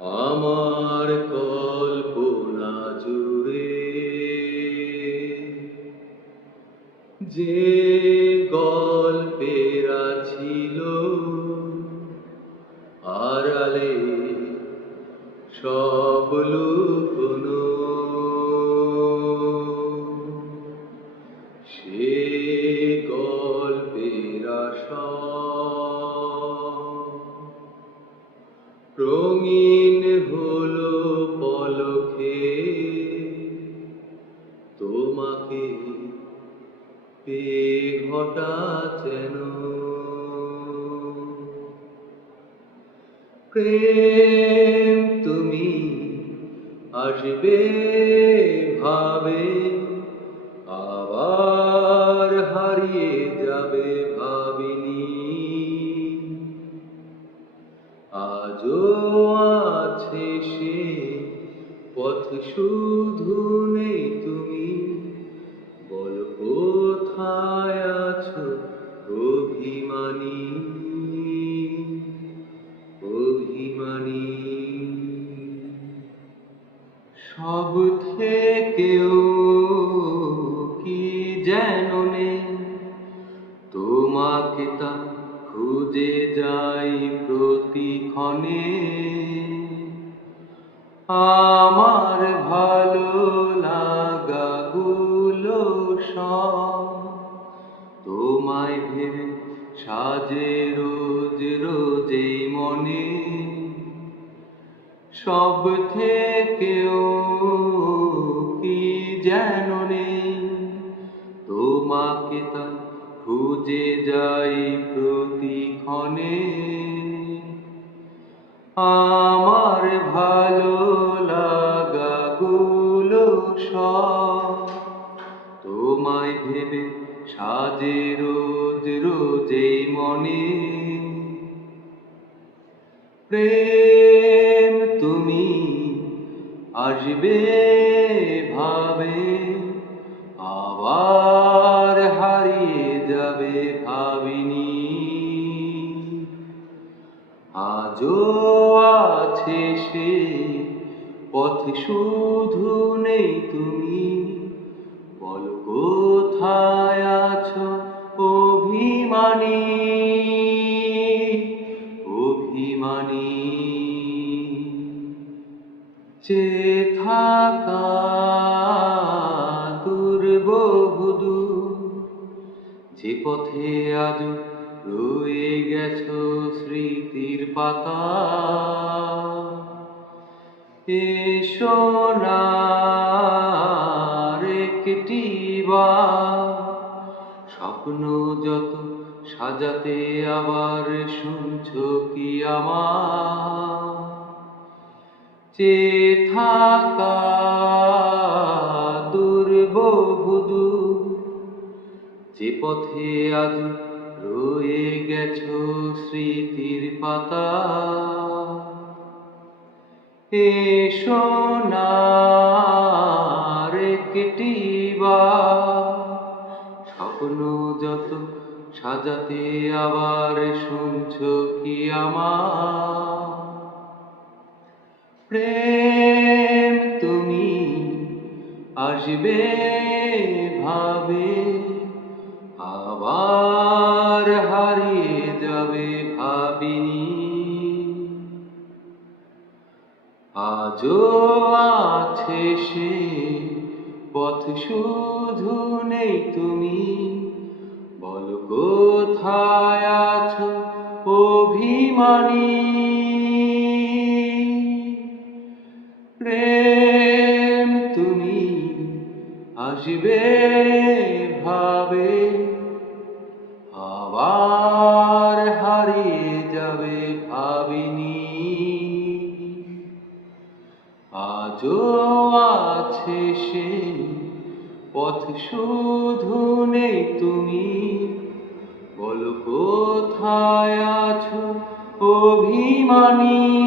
আমার কল্পনা জুড়ে যে গল্পেরা ছিল আড়ালে সব লুকোনো, সে গল্পেরা সব রঙিন হলো পলকে তোমাকে পেয়ে হঠাৎ যেন প্রেম তুমি আসবে ভাবে আবার হারিয়ে যাবে ভাবিনি, আজও আছে সে পথ শুধু নেই তুমি, বলো কোথায় আছো অভিমানী অভিমানী। সব থেকেও কি যেন নেই তোমাকে তা খুঁজে যাই প্রতিক্ষণে, আমার ভালো লাগাগুলো সব তোমায় ভেবে সাজে রোজ রোজ এই মনে। সব থেকেও কি যেন নেই তোমাকে তা খুঁজে যাই প্রতিক্ষণে, আমার ভালো লাগাগুলো সব তোমায় ভেবে সাজে রোজ রোজ এই মনে। প্রেম তুমি আসবে ভাবে আবার হারিয়ে যাবে ভাবিনি, আজও আছে সে পথ শুধু নেই তুমি, বলো কোথায় আছো অভিমানী অভিমানী। চেয়ে থাকা দূর বহুদূর যে পথে আজ রয়ে গেছো স্মৃতির পাতা, এসো না একটি বার স্বপ্ন যত সাজাতে আবার শুনছো কি আমার, চেয়ে থাকা দূর বহুদূর যে পথে আজ রয়ে গেছো স্মৃতির পাতা, এসো না একটি বার স্বপ্ন যত সাজাতে আবার শুনছো কি আমার। প্রেম তুমি আসবে ভাবে আবার হারিয়ে যাবে ভাবিনি, আজও আছে সে পথ শুধু নেই তুমি, বলো কোথায় আছো অভিমানী। প্রেম তুমি আসবে ভাবে আবার হারিয়ে যাবে ভাবিনি, আজও আছে সে পথ শুধু নেই তুমি, বলো কোথায় আছো অভিমানী।